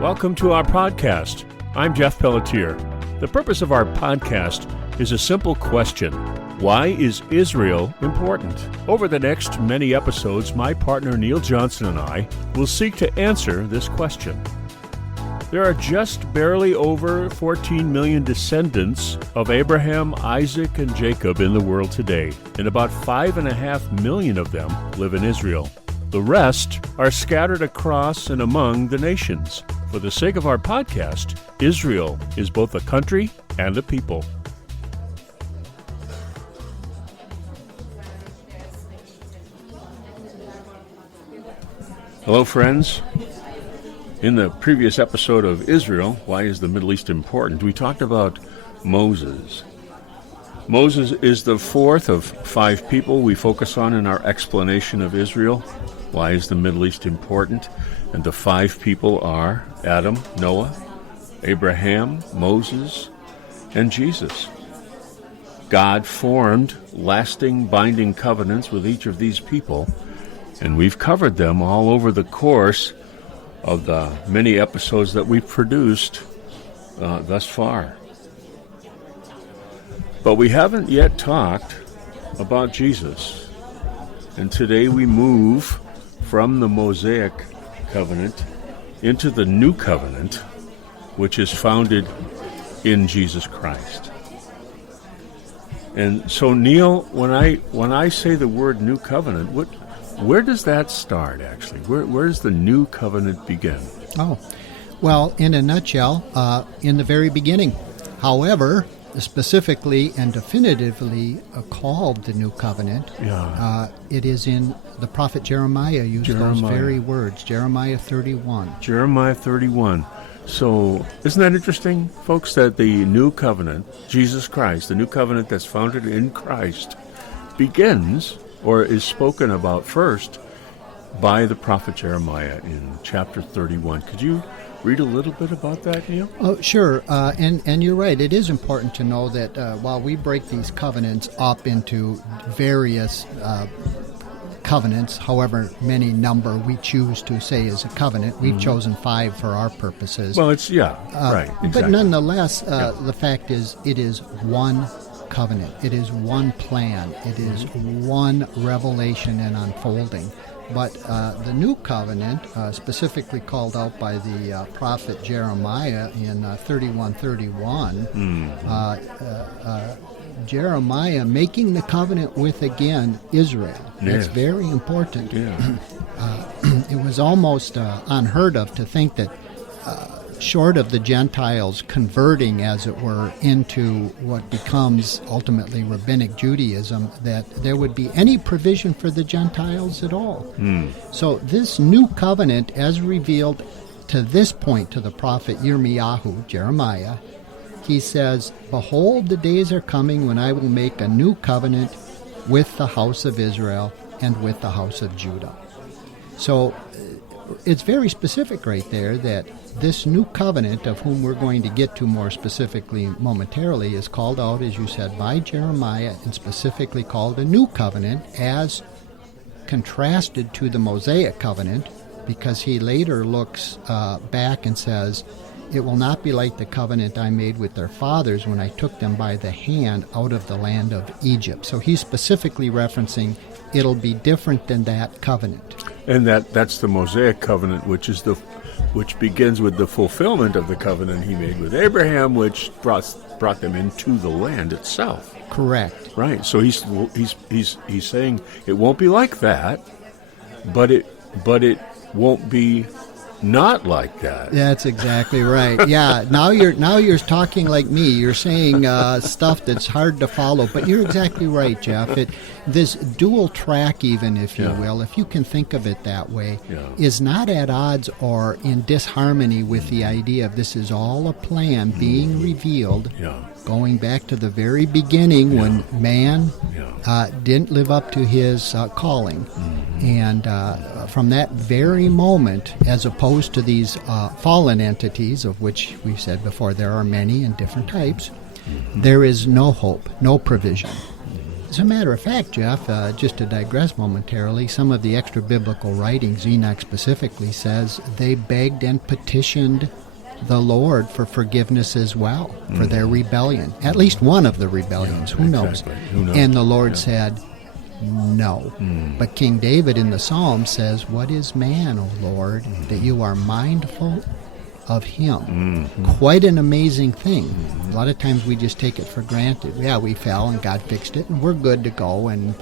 Welcome to our podcast. I'm Jeff Pelletier. The purpose of our podcast is a simple question. Why is Israel important? Over the next many episodes, my partner Neil Johnson and I will seek to answer this question. There are just barely over 14 million descendants of Abraham, Isaac, and Jacob in the world today, and about 5.5 million of them live in Israel. The rest are scattered across and among the nations. For the sake of our podcast, Israel is both a country and a people. Hello, friends. In the previous episode of Israel, Why is the Middle East Important?, we talked about Moses. Moses is the fourth of 5 people we focus on in our explanation of Israel. Why is the Middle East important? And the 5 people are Adam, Noah, Abraham, Moses, and Jesus. God formed lasting, binding covenants with each of these people, and we've covered them all over the course of the many episodes that we've produced thus far. But we haven't yet talked about Jesus. And today we move from the Mosaic Covenant into the New Covenant, which is founded in Jesus Christ. And so, Neil, when I say the word New Covenant, where does that start, actually? Where does the New Covenant begin? Oh, well, in a nutshell, in the very beginning. However, specifically and definitively called the New Covenant, it is in the prophet Jeremiah used those very words, Jeremiah 31. Jeremiah 31. So, isn't that interesting, folks, that the New Covenant, Jesus Christ, the New Covenant that's founded in Christ, begins or is spoken about first by the prophet Jeremiah in chapter 31. Could you read a little bit about that, Neil? Oh, sure. And you're right. It is important to know that while we break these covenants up into various covenants, however many number we choose to say is a covenant, we've chosen 5 for our purposes. Well, it's, right. Exactly. But nonetheless, the fact is it is one covenant. It is one plan. It is one revelation and unfolding. But the New Covenant, specifically called out by the prophet Jeremiah in 31:31, Jeremiah making the covenant with, again, Israel. Yes. It's very important. Yeah. It was almost unheard of to think that short of the Gentiles converting, as it were, into what becomes ultimately Rabbinic Judaism, that there would be any provision for the Gentiles at all. So this new covenant, as revealed to this point to the prophet Yirmiyahu, Jeremiah, he says, "Behold, the days are coming when I will make a new covenant with the house of Israel and with the house of Judah." So it's very specific right there that this new covenant, of whom we're going to get to more specifically momentarily, is called out, as you said, by Jeremiah, and specifically called a new covenant as contrasted to the Mosaic Covenant, because he later looks back and says, "It will not be like the covenant I made with their fathers when I took them by the hand out of the land of Egypt." So he's specifically referencing it'll be different than that covenant. And that's the Mosaic Covenant, which begins with the fulfillment of the covenant he made with Abraham, which brought them into the land itself. Correct. Right. So he's saying it won't be like that, but it won't be not like that. That's exactly right. Yeah. Now you're talking like me. You're saying stuff that's hard to follow, but you're exactly right, Jeff. This dual track, even, if you will, if you can think of it that way, is not at odds or in disharmony with the idea of this is all a plan being revealed, going back to the very beginning when man didn't live up to his calling. And from that very moment, as opposed to these fallen entities, of which we've said before there are many and different types, there is no hope, no provision. As a matter of fact, Jeff, just to digress momentarily, some of the extra-biblical writings, Enoch specifically says, they begged and petitioned the Lord for forgiveness as well for their rebellion. At least one of the rebellions. Who knows? Who knows? And the Lord said, no. But King David in the Psalm says, what is man, O Lord, that you are mindful of him? Quite an amazing thing. A lot of times we just take it for granted. Yeah, we fell and God fixed it and we're good to go and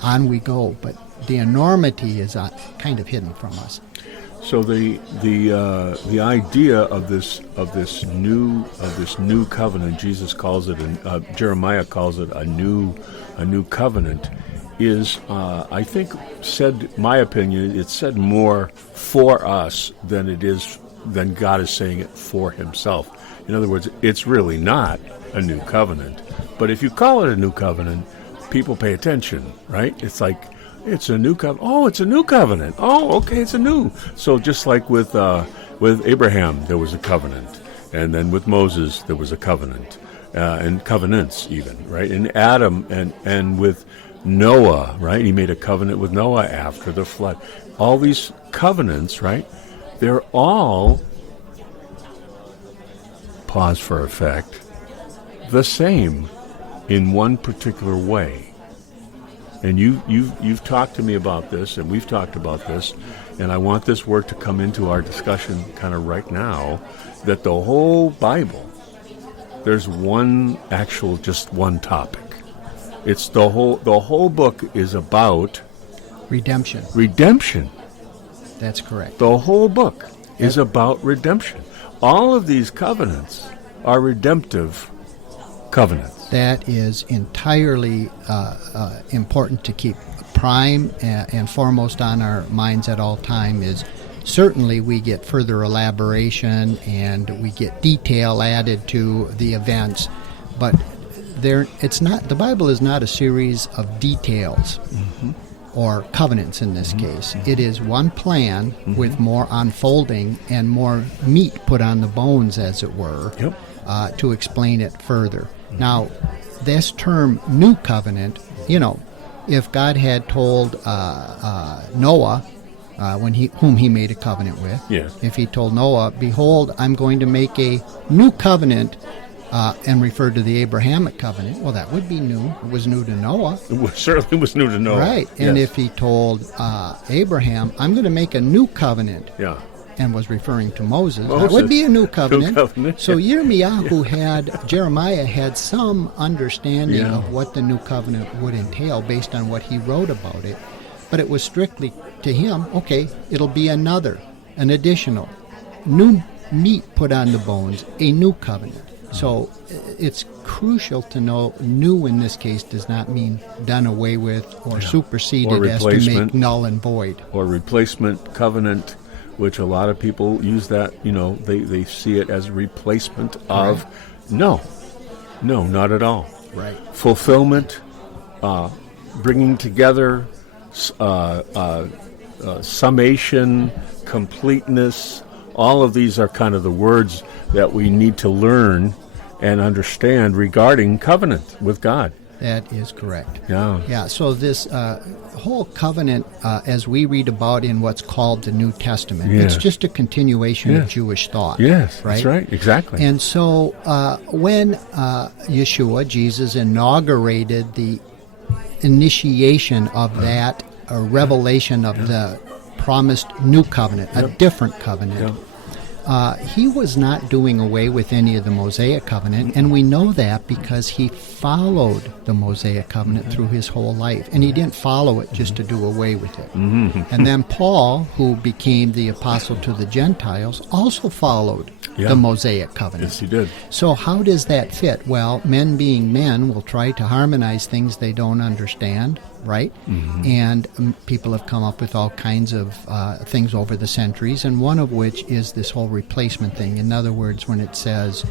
on we go. But the enormity is kind of hidden from us. So the idea of this new covenant, Jesus calls it, and Jeremiah calls it a new covenant, is I think said, my opinion, it's said more for us than God is saying it for Himself. In other words, it's really not a new covenant. But if you call it a new covenant, people pay attention, right? It's like, it's a new covenant. Oh, it's a new covenant. Oh, okay, it's a new. So just like with Abraham, there was a covenant. And then with Moses, there was a covenant. And covenants even, right? And Adam and with Noah, right? He made a covenant with Noah after the flood. All these covenants, right? They're all, pause for effect, the same in one particular way. And you've talked to me about this, and we've talked about this, and I want this word to come into our discussion kind of right now, that the whole Bible, there's just one topic. It's the whole book is about redemption. Redemption. That's correct. The whole book is about redemption. All of these covenants are redemptive covenants. That is entirely important to keep prime and foremost on our minds at all time. Is certainly we get further elaboration and we get detail added to the events, but the Bible is not a series of details or covenants in this case. It is one plan with more unfolding and more meat put on the bones, as it were, to explain it further. Now, this term new covenant, if God had told Noah, whom he made a covenant with, if he told Noah, behold, I'm going to make a new covenant, and referred to the Abrahamic covenant, well, that would be new. It was new to Noah. It certainly was new to Noah. Right. And if he told Abraham, I'm going to make a new covenant, and was referring to Moses, that would be a new covenant. So Jeremiah had some understanding of what the new covenant would entail based on what he wrote about it. But it was strictly to him, okay, it'll be an additional, new meat put on the bones, a new covenant. So it's crucial to know new in this case does not mean done away with or superseded or as to make null and void. Or replacement covenant, which a lot of people use that, they see it as a replacement of. No, not at all. Right. Fulfillment, bringing together, summation, completeness, all of these are kind of the words that we need to learn and understand regarding covenant with God. That is correct. Yeah. So this whole covenant, as we read about in what's called the New Testament, it's just a continuation of Jewish thought. Yes, right? That's right, exactly. And so when Yeshua, Jesus, inaugurated the initiation of that revelation of the promised new covenant, a different covenant, he was not doing away with any of the Mosaic Covenant, and we know that because he followed the Mosaic Covenant through his whole life, and he didn't follow it just to do away with it. And then Paul, who became the apostle to the Gentiles, also followed the Mosaic Covenant. Yes, he did. So how does that fit? Well, men being men will try to harmonize things they don't understand, right? And people have come up with all kinds of things over the centuries, and one of which is this whole replacement thing. In other words, when it says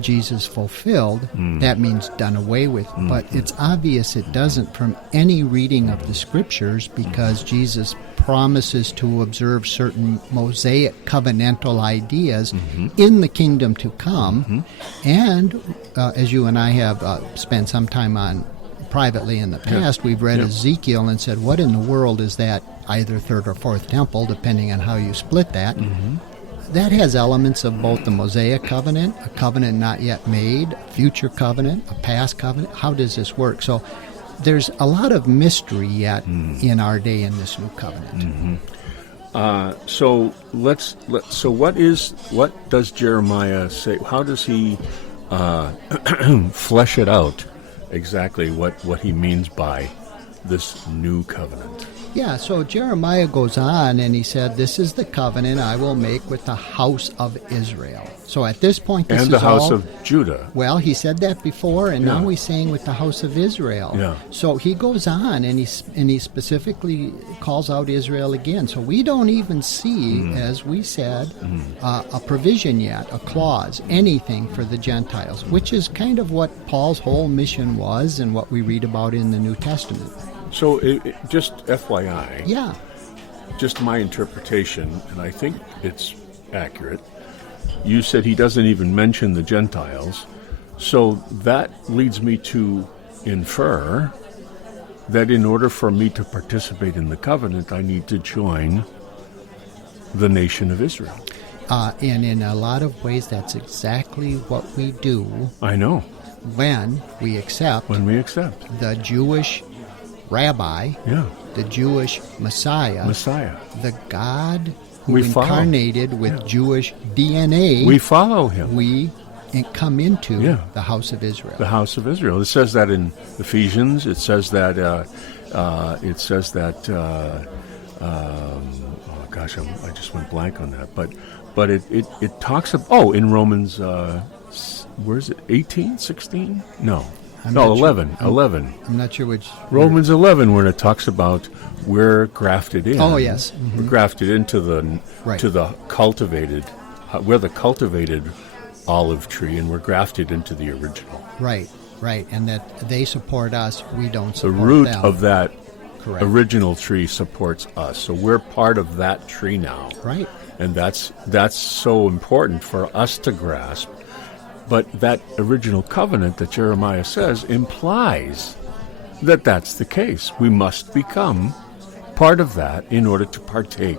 Jesus fulfilled, that means done away with. But it's obvious it doesn't from any reading of the Scriptures, because Jesus promises to observe certain Mosaic covenantal ideas in the kingdom to come. And as you and I have spent some time on privately in the past, we've read Ezekiel and said, what in the world is that either third or fourth temple, depending on how you split that? That has elements of both the Mosaic Covenant, a covenant not yet made, a future covenant, a past covenant. How does this work? So there's a lot of mystery yet in our day in this new covenant. So what does Jeremiah say? How does he flesh it out exactly what he means by this new covenant? Yeah, so Jeremiah goes on and he said, this is the covenant I will make with the house of Israel. So at this point, this and the is house all, of Judah. Well, he said that before, and now he's saying with the house of Israel. Yeah. So he goes on and he specifically calls out Israel again. So we don't even see, as we said, a provision yet, a clause, anything for the Gentiles, which is kind of what Paul's whole mission was and what we read about in the New Testament. So just FYI, Yeah. just my interpretation, and I think it's accurate. You said he doesn't even mention the Gentiles, so that leads me to infer that in order for me to participate in the covenant, I need to join the nation of Israel. And in a lot of ways, that's exactly what we do I know. when we accept the Jewish rabbi, the Jewish Messiah, the God who We follow. incarnated with Jewish DNA. We follow him. We come into the house of Israel. The house of Israel. It says that in Ephesians. It says that. I just went blank on that. But it talks about. In Romans, where is it? 18, 16? No. I'm No, not sure. 11. 11. I'm not sure which. Romans 11, where it talks about we're grafted in. Oh, yes. We're grafted into Right. to the cultivated. We're the cultivated olive tree, and we're grafted into the original. Right. And that they support us, we don't The support root them. of that Correct. original tree supports us, so we're part of that tree now. Right. And that's so important for us to grasp. But that original covenant that Jeremiah says implies that that's the case. We must become part of that in order to partake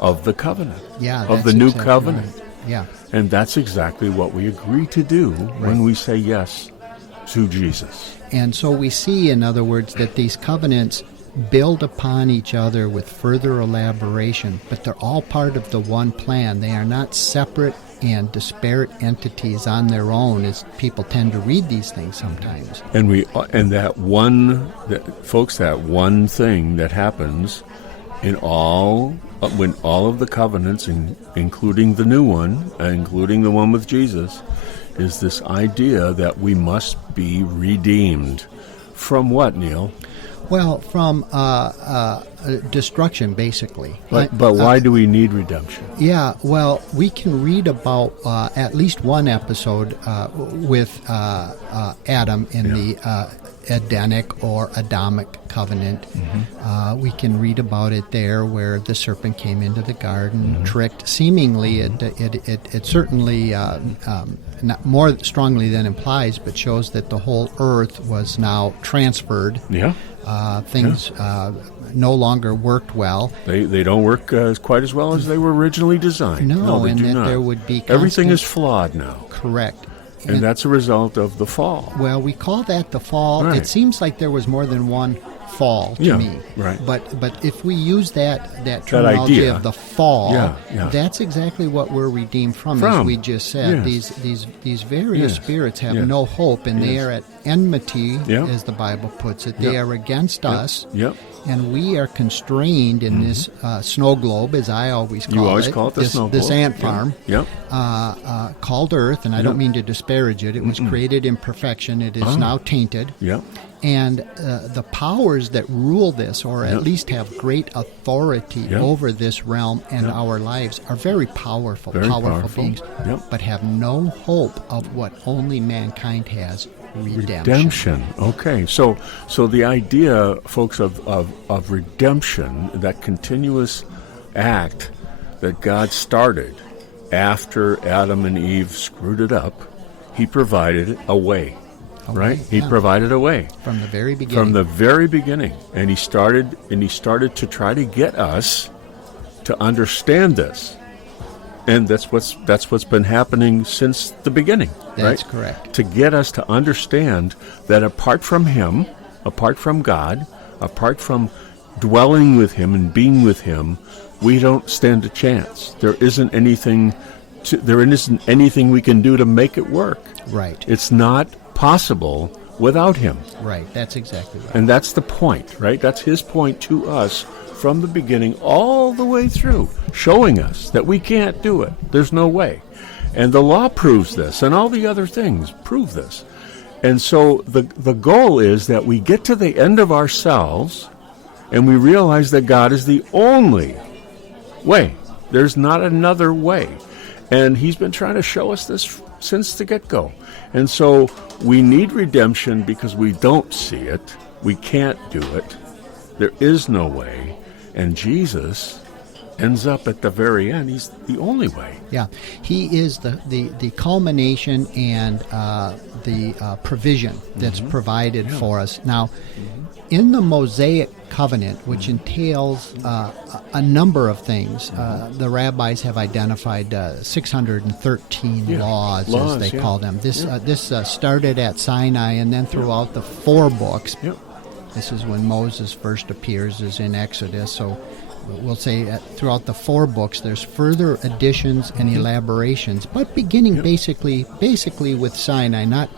of the covenant, Yeah. of the that's new exactly covenant. right. Yeah. And that's exactly what we agree to do when we say yes to Jesus. And so we see, in other words, that these covenants build upon each other with further elaboration, but they're all part of the one plan. They are not separate and disparate entities on their own, as people tend to read these things sometimes. And that one thing that happens in when all of the covenants, including the new one, including the one with Jesus, is this idea that we must be redeemed. From what, Neil? Well, from destruction, basically. But why do we need redemption? Yeah, well, we can read about at least one episode with Adam in the Adamic or Adamic Covenant. We can read about it there, where the serpent came into the garden, tricked. Seemingly, it certainly not more strongly than implies, but shows that the whole earth was now transferred. Yeah. Things no longer worked well. They don't work quite as well as they were originally designed. No, they and do that not. there would be Everything is constant- flawed now. Correct. And that's a result of the fall. Well, we call that the fall. Right. It seems like there was more than one fall to me. Right. But if we use that terminology idea. of the fall, Yeah. that's exactly what we're redeemed from. As we just said, these various spirits have no hope, and they are at enmity, as the Bible puts it. They are against us. Yep. And we are constrained in this snow globe, as I always call it. You always call it the snow this globe. ant farm. Yep. Called Earth, and I don't mean to disparage it. It was created in perfection. It is now tainted. Yep. And the powers that rule this, or at least have great authority over this realm and our lives, are very powerful, powerful beings, but have no hope of what only mankind has, redemption. Okay, so the idea, folks, of redemption, that continuous act that God started after Adam and Eve screwed it up, He provided a way. right? He provided a way from the very beginning. From the very beginning, and he started to try to get us to understand this, and that's what's been happening since the beginning. That's right? correct. To get us to understand that apart from Him, apart from God, apart from dwelling with Him and being with Him, we don't stand a chance. There isn't anything we can do to make it work. Right. It's not possible without Him. Right. That's exactly right. And that's the point, right? That's His point to us from the beginning all the way through, showing us that we can't do it. There's no way. And the law proves this, and all the other things prove this. And so the goal is that we get to the end of ourselves and we realize that God is the only way. There's not another way. And He's been trying to show us this since the get-go. And so we need redemption because we don't see it. We can't do it. There is no way. And Jesus ends up at the very end. He's the only way. Yeah. He is the culmination and the provision that's provided for us. Now, in the Mosaic Covenant, which entails a number of things, the rabbis have identified 613 laws, as they call them. This started at Sinai and then throughout the 4 books. This is when Moses first appears, is in Exodus. So we'll say throughout the 4 books, there's further additions and elaborations, but beginning basically with Sinai, not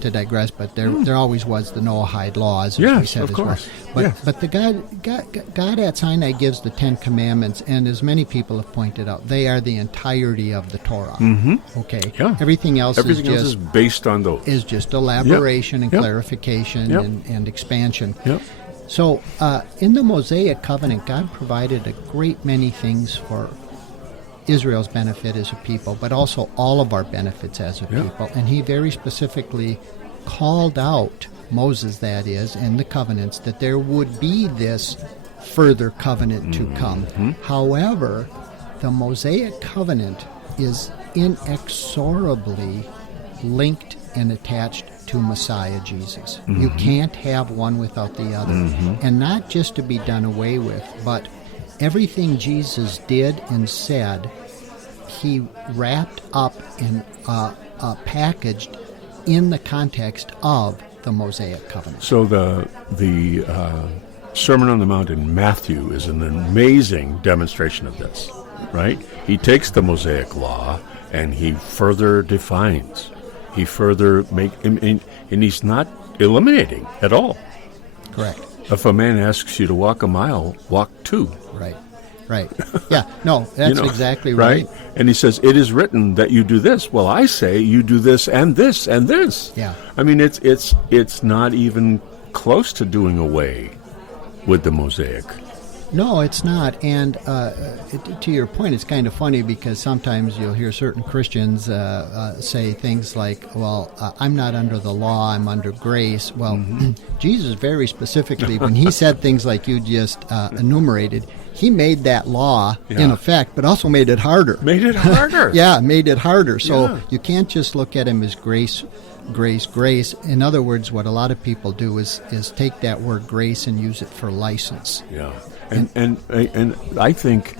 to digress, but there always was the Noahide laws, as we said, of as course. well. But the God at Sinai gives the 10 Commandments, and as many people have pointed out, they are the entirety of the Torah. Okay, everything else is based on those. Is just elaboration and clarification and expansion. So in the Mosaic Covenant, God provided a great many things for Israel's benefit as a people, but also all of our benefits as a people. And He very specifically called out, Moses that is, in the covenants, that there would be this further covenant to come. However, the Mosaic Covenant is inexorably linked and attached to Messiah Jesus. You can't have one without the other. And not just to be done away with, but everything Jesus did and said, He wrapped up and packaged in the context of the Mosaic Covenant. So the Sermon on the Mount in Matthew is an amazing demonstration of this, right? He takes the Mosaic law and he further defines. He further and he's not eliminating at all. Correct. If a man asks you to walk a mile, walk 2. Right. Yeah, no, that's exactly right. And he says, it is written that you do this. Well, I say you do this and this and this. Yeah. I mean, it's not even close to doing away with the Mosaic. No, it's not. And to your point, it's kind of funny because sometimes you'll hear certain Christians say things like, well, I'm not under the law, I'm under grace. Well, Jesus very specifically, when He said things like you just enumerated, He made that law in effect, but also made it harder. Made it harder. Made it harder. So you can't just look at Him as grace. In other words, what a lot of people do is take that word grace and use it for license. Yeah. And I think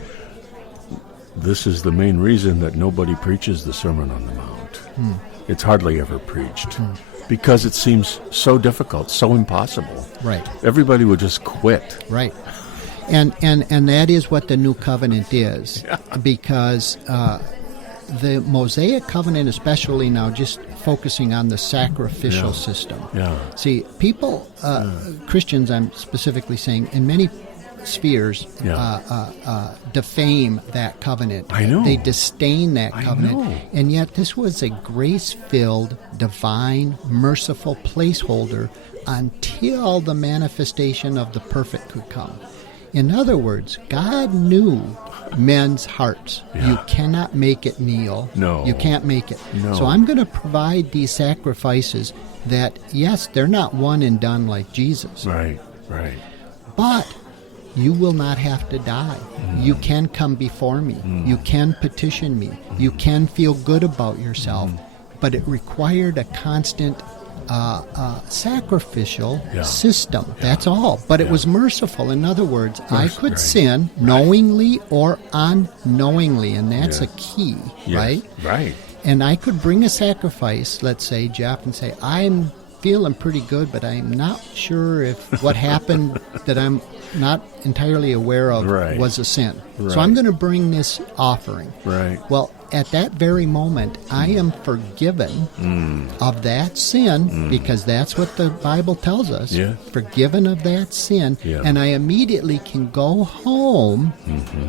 this is the main reason that nobody preaches the Sermon on the Mount. It's hardly ever preached because it seems so difficult, so impossible. Right. Everybody would just quit. Right. And that is what the New Covenant is, because the Mosaic Covenant, especially now, just focusing on the sacrificial system. See, people, Christians, I'm specifically saying, in many spheres, defame that covenant. I know. They disdain that covenant. And yet this was a grace-filled, divine, merciful placeholder until the manifestation of the perfect could come. In other words, God knew men's hearts. You cannot make it kneel. No. You can't make it. No. So I'm going to provide these sacrifices that, yes, they're not one and done like Jesus. Right. But you will not have to die. You can come before me. You can petition me. You can feel good about yourself. But it required a constant sacrificial Yeah. system. Yeah. That's all. But it Yeah. was merciful. In other words, I could right. sin knowingly or unknowingly, and that's Yes. a key, Yes. right? Right. And I could bring a sacrifice, let's say, Jeff, and say, I'm feeling pretty good, but I'm not sure if what happened that I'm not entirely aware of Right. was a sin. Right. So I'm going to bring this offering. Right. Well, at that very moment, I am forgiven of that sin because that's what the Bible tells us. Yeah. Forgiven of that sin. Yeah. And I immediately can go home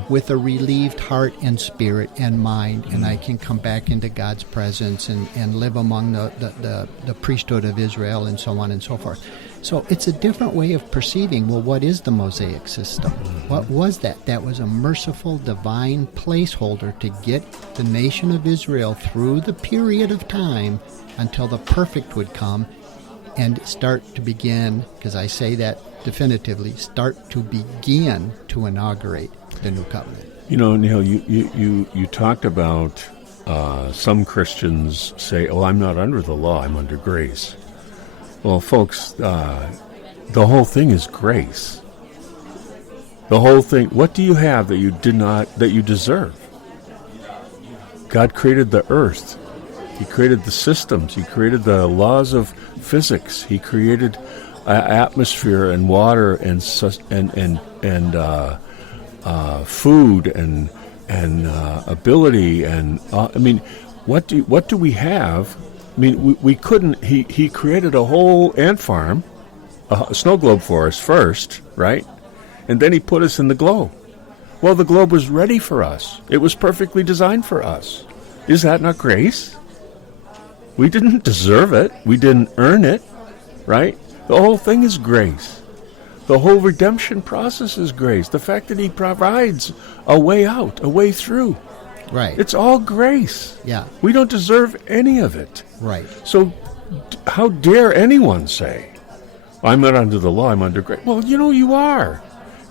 with a relieved heart and spirit and mind, and I can come back into God's presence and live among the priesthood of Israel and so on and so forth. So it's a different way of perceiving, well, what is the Mosaic system? What was that? That was a merciful, divine placeholder to get the nation of Israel through the period of time until the perfect would come and start to begin, because I say that definitively, start to begin to inaugurate the new covenant. You know, Neil, you talked about some Christians say, oh, I'm not under the law, I'm under grace. Well, folks, the whole thing is grace. The whole thing, what do you have that you deserve? God created the earth. He created the systems. He created the laws of physics. He created atmosphere and water and food and ability and I mean, what do we have? I mean, we couldn't. He created a whole ant farm, a snow globe for us first, right? And then he put us in the globe. Well, the globe was ready for us. It was perfectly designed for us. Is that not grace? We didn't deserve it. We didn't earn it, right? The whole thing is grace. The whole redemption process is grace. The fact that he provides a way out, a way through. Right. It's all grace. Yeah. We don't deserve any of it. Right. So how dare anyone say, I'm not under the law, I'm under grace? Well, you know, you are.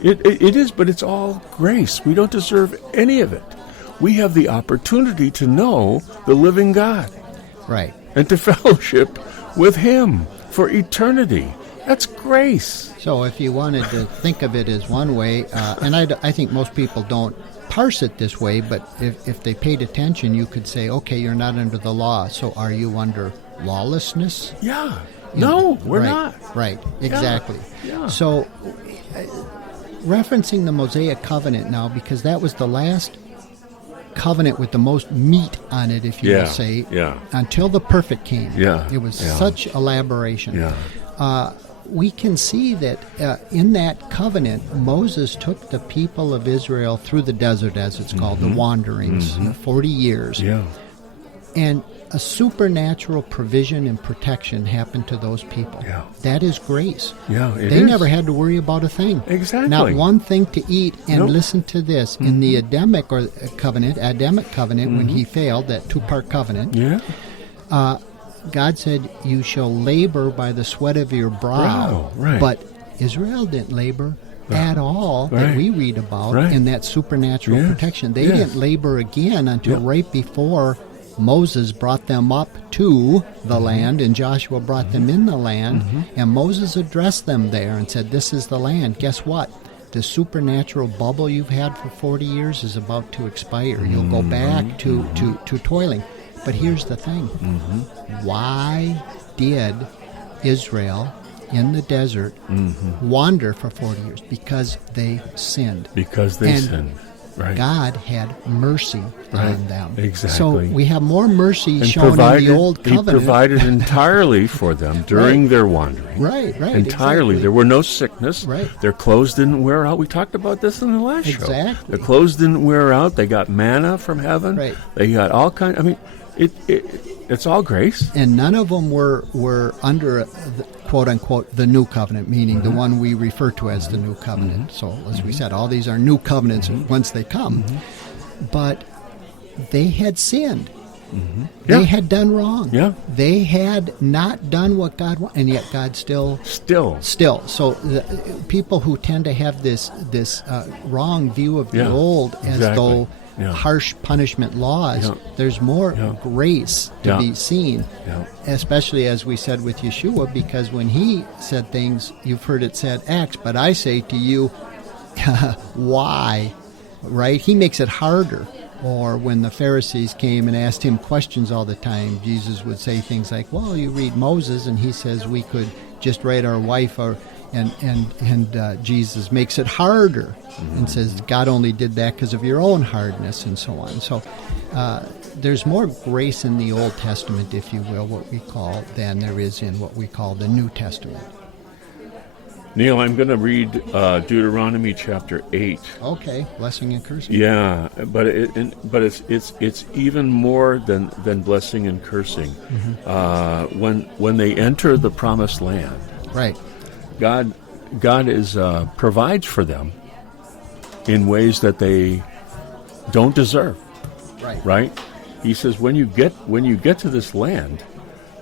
It is, but it's all grace. We don't deserve any of it. We have the opportunity to know the living God. Right. And to fellowship with him for eternity. That's grace. So if you wanted to think of it as one way, and I think most people don't parse it this way, but if they paid attention, you could say, okay, you're not under the law, so are you under lawlessness? Yeah. No, we're right, not. Right, exactly. Yeah. So referencing the Mosaic Covenant now, because that was the last covenant with the most meat on it, if you will say, until the perfect came. Yeah. It was such elaboration. Yeah. We can see that in that covenant, Moses took the people of Israel through the desert, as it's called, the wanderings, 40 years. Yeah. And a supernatural provision and protection happened to those people. Yeah. That is grace. Yeah, They never had to worry about a thing. Exactly. Not one thing to eat. And Nope. listen to this. In the Adamic Covenant, when he failed, that two-part covenant, God said, you shall labor by the sweat of your brow. Right. But Israel didn't labor at all that Right. we read about Right. in that supernatural Yes. protection. They Yes. didn't labor again until Yep. right before Moses brought them up to the land and Joshua brought them in the land. And Moses addressed them there and said, this is the land. Guess what? The supernatural bubble you've had for 40 years is about to expire. You'll go back to toiling. But here's the thing. Why did Israel in the desert wander for 40 years? Because they sinned. Because they And sinned. Right. God had mercy on them. Exactly. So we have more mercy And shown in the Old He Covenant. provided entirely for them during their wandering. Right, Entirely. exactly. There were no sickness. Right. Their clothes didn't wear out. We talked about this in the last show. Exactly. Their clothes didn't wear out. They got manna from heaven. Right. They got all kinds. I mean, it's all grace. And none of them were under, quote unquote, the new covenant, meaning the one we refer to as the new covenant. So, as we said, all these are new covenants once they come. But they had sinned. They had done wrong. Yeah. They had not done what God wanted, and yet God still. So people who tend to have this wrong view of the old as Exactly. though harsh punishment laws. Yeah. There's more Yeah. grace to Yeah. be seen, Yeah. especially as we said with Yeshua, because when he said things, you've heard it said X, but I say to you, why? Right? He makes it harder. Or when the Pharisees came and asked him questions all the time, Jesus would say things like, well, you read Moses, and he says we could just write our wife, and Jesus makes it harder and says God only did that because of your own hardness and so on. So there's more grace in the Old Testament, if you will, what we call, than there is in what we call the New Testament. Neil, I'm going to read Deuteronomy chapter 8. Okay, blessing and cursing. Yeah, but it's even more than blessing and cursing. When they enter the promised land, Right. God is provides for them in ways that they don't deserve. Right. Right? He says when you get to this land,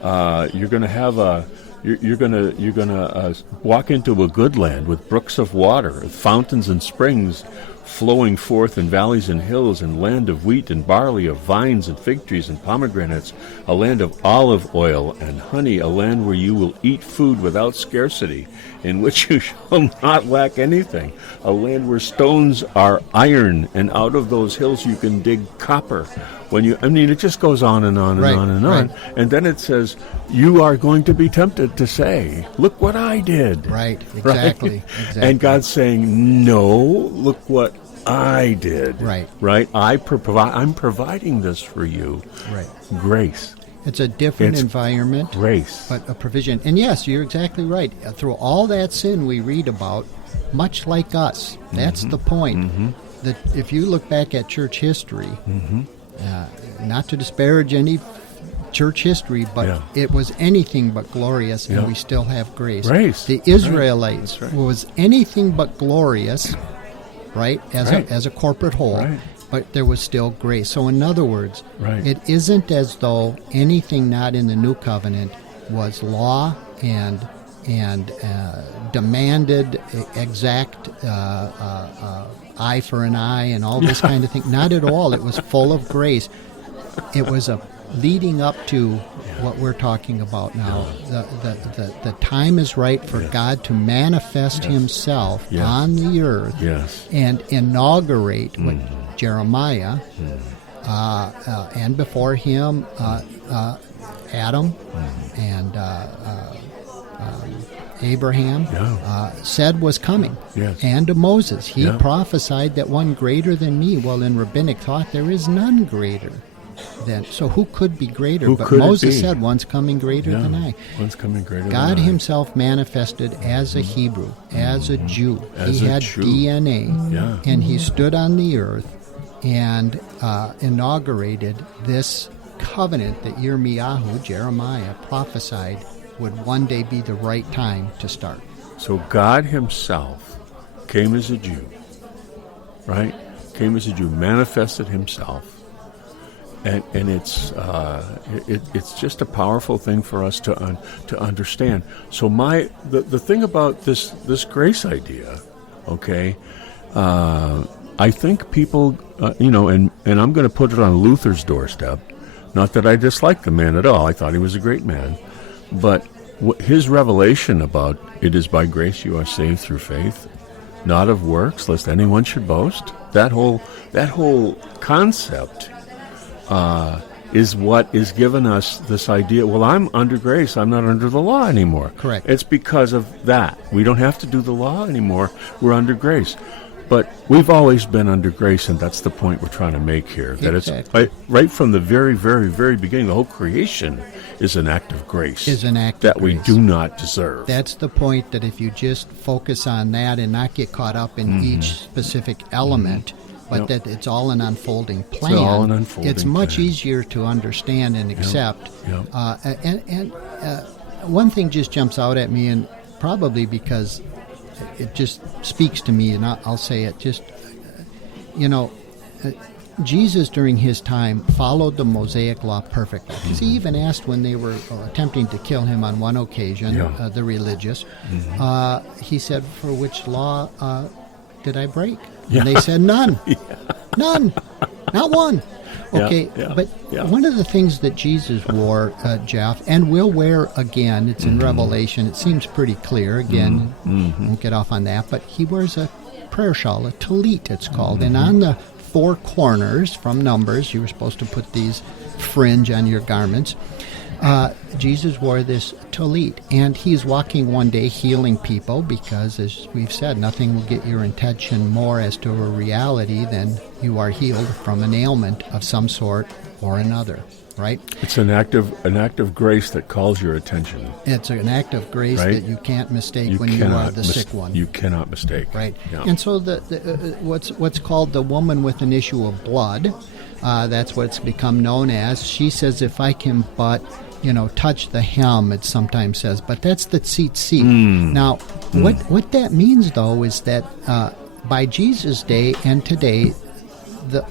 you're going to have you're gonna walk into a good land with brooks of water, fountains and springs flowing forth in valleys and hills, and land of wheat and barley, of vines and fig trees and pomegranates, a land of olive oil and honey, a land where you will eat food without scarcity, in which you shall not lack anything, a land where stones are iron, and out of those hills you can dig copper. It just goes on and on and Right, on and on. right. And then it says, you are going to be tempted to say, look what I did. Right, exactly. Right? Exactly. And God's saying, no, look what I did. Right. Right? I'm providing this for you. Right. Grace. It's a different It's environment, Grace. but a provision. And yes, you're exactly right. Through all that sin we read about, much like us, that's the point. That if you look back at church history, not to disparage any church history, but it was anything but glorious, and we still have grace. Grace. The Israelites That's right. was anything but glorious, right, as a corporate whole. Right. But there was still grace. So in other words, Right. it isn't as though anything not in the New Covenant was law and demanded exact eye for an eye and all this kind of thing. Not at all. It was full of grace. It was a leading up to what we're talking about now. The time is right for God to manifest Himself on the earth and inaugurate what Jeremiah and before him Adam and Abraham said was coming. Yes. And to Moses, he prophesied that one greater than me. Well, in rabbinic thought, there is none greater than. So who could be greater? Who but could it Moses be? said, one's coming greater than I. One's coming greater God than I. Himself manifested as a Hebrew, as a Jew. As he a had Jew. DNA, and He stood on the earth and inaugurated this covenant that Yirmiyahu, Jeremiah, prophesied would one day be the right time to start. So God Himself came as a Jew, right? Came as a Jew, manifested Himself, and it's just a powerful thing for us to understand. So the thing about this grace idea, okay, I think people, and I'm going to put it on Luther's doorstep. Not that I dislike the man at all. I thought he was a great man. But his revelation about it is by grace you are saved through faith, not of works, lest anyone should boast. That whole concept is what is given us this idea. Well, I'm under grace. I'm not under the law anymore. Correct. It's because of that. We don't have to do the law anymore. We're under grace. But we've always been under grace, and that's the point we're trying to make here. That Exactly. it's right from the very, very, very beginning. The whole creation is an act of grace. Is an act that of we grace. do not deserve. That's the point, that if you just focus on that and not get caught up in each specific element, but that it's all an unfolding plan, all an unfolding it's much plan. easier to understand and accept. Yep. And one thing just jumps out at me, and probably because it just speaks to me, and I'll say it, just, Jesus during His time followed the Mosaic law perfectly. Because He even asked when they were attempting to kill Him on one occasion, the religious, He said, for which law did I break? And they said, none. None. Not one. Okay, Yeah, but yeah. one of the things that Jesus wore, Jeff, and will wear again, it's in Revelation, it seems pretty clear, again, won't get off on that, but he wears a prayer shawl, a tallit it's called, and on the four corners from Numbers, you were supposed to put these fringe on your garments, Jesus wore this tallit, and he's walking one day healing people because, as we've said, nothing will get your attention more as to a reality than you are healed from an ailment of some sort or another, right? It's an act of grace that calls your attention. It's an act of grace Right? that you can't mistake when you are the sick one. You cannot mistake. Right. Yeah. And so what's called the woman with an issue of blood, that's what it's become known as. She says, if I can but, touch the hem, it sometimes says, but that's the tzitzit. Now, what that means, though, is that by Jesus' day and today,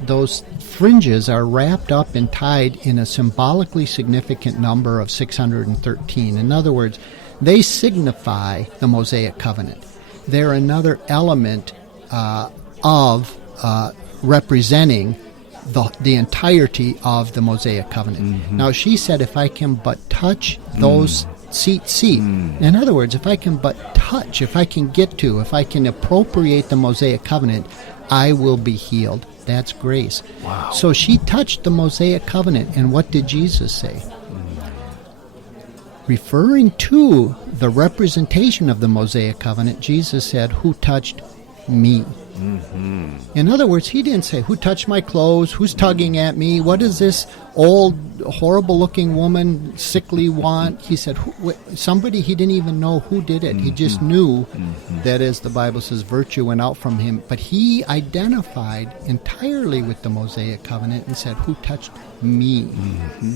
those fringes are wrapped up and tied in a symbolically significant number of 613. In other words, they signify the Mosaic Covenant. They're another element of representing the entirety of the Mosaic Covenant. Now, she said, if I can but touch those tzitzit. In other words, if I can but touch, if I can get to, if I can appropriate the Mosaic Covenant, I will be healed. That's grace. Wow. So she touched the Mosaic Covenant, and what did Jesus say? Referring to the representation of the Mosaic Covenant, Jesus said, who touched me? In other words, he didn't say, who touched my clothes? Who's tugging at me? What does this old, horrible-looking woman, sickly want? He said, somebody he didn't even know who did it. He just knew that, as the Bible says, virtue went out from him. But he identified entirely with the Mosaic Covenant and said, who touched me?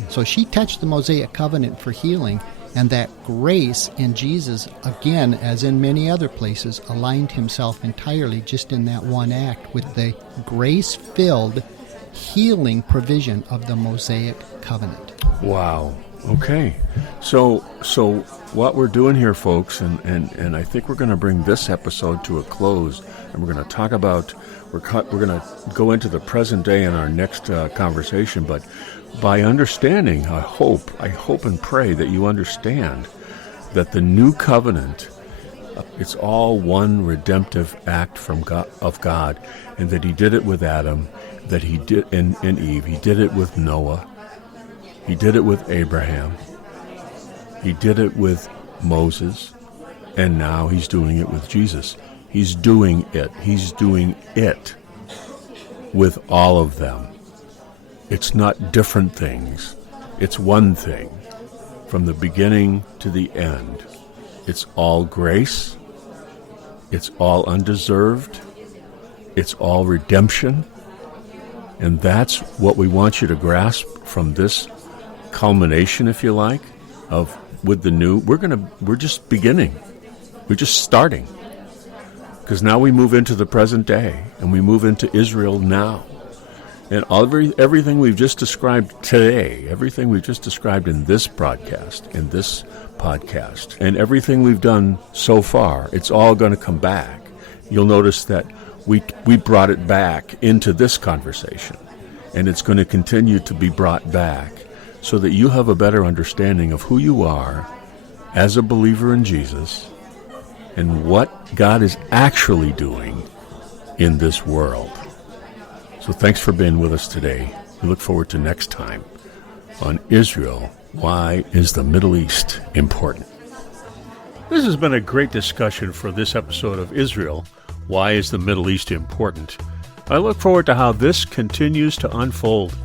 So she touched the Mosaic Covenant for healing. And that grace in Jesus, again, as in many other places, aligned himself entirely just in that one act with the grace-filled healing provision of the Mosaic Covenant. Wow. Okay. So what we're doing here, folks, and I think we're going to bring this episode to a close, and we're going to talk about, we're going to go into the present day in our next conversation, but by understanding, I hope and pray that you understand that the new covenant, it's all one redemptive act from God, of God, and that he did it with Adam, that he did in Eve, he did it with Noah, he did it with Abraham, he did it with Moses, and now he's doing it with Jesus. He's doing it with all of them. It's not different things. It's one thing. From the beginning to the end. It's all grace. It's all undeserved. It's all redemption. And that's what we want you to grasp from this culmination, if you like, of with the new. We're just beginning. We're just starting. Because now we move into the present day, and we move into Israel now. And everything we've just described today, everything we've just described in this broadcast, in this podcast, and everything we've done so far, it's all going to come back. You'll notice that we brought it back into this conversation, and it's going to continue to be brought back so that you have a better understanding of who you are as a believer in Jesus and what God is actually doing in this world. So thanks for being with us today. We look forward to next time on Israel. Why is the Middle East important? This has been a great discussion for this episode of Israel. Why is the Middle East important? I look forward to how this continues to unfold.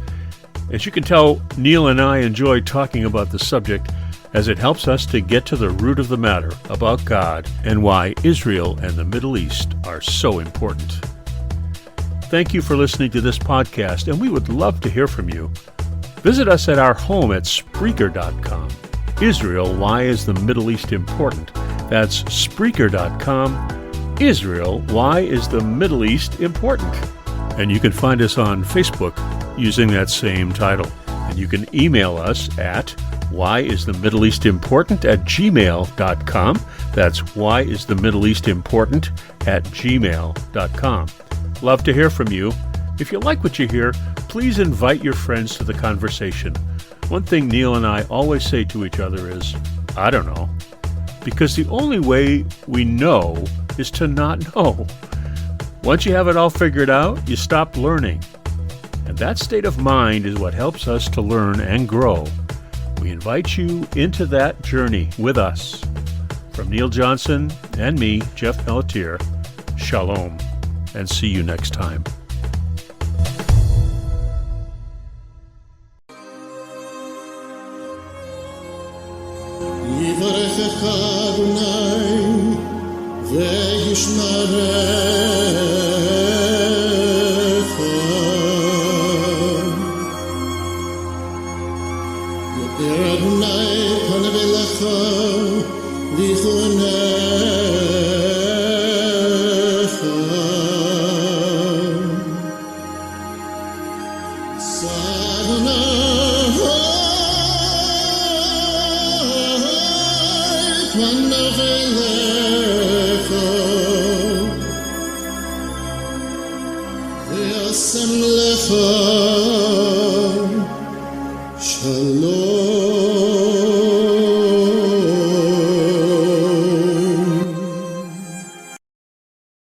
As you can tell, Neil and I enjoy talking about the subject as it helps us to get to the root of the matter about God and why Israel and the Middle East are so important. Thank you for listening to this podcast, and we would love to hear from you. Visit us at our home at Spreaker.com. Israel, why is the Middle East important? That's Spreaker.com. Israel, why is the Middle East important? And you can find us on Facebook using that same title. And you can email us at whyisthemiddleeastimportant@gmail.com. That's whyisthemiddleeastimportant@gmail.com. Love to hear from you. If you like what you hear, please invite your friends to the conversation. One thing Neil and I always say to each other is, I don't know. Because the only way we know is to not know. Once you have it all figured out, you stop learning. And that state of mind is what helps us to learn and grow. We invite you into that journey with us. From Neil Johnson and me, Jeff Pelletier, shalom, and see you next time. יברכך אדוני וישמרך, יאר אדוני פניו אליך ויחונך, שא אדוני פניו אליך וישם לך שלום.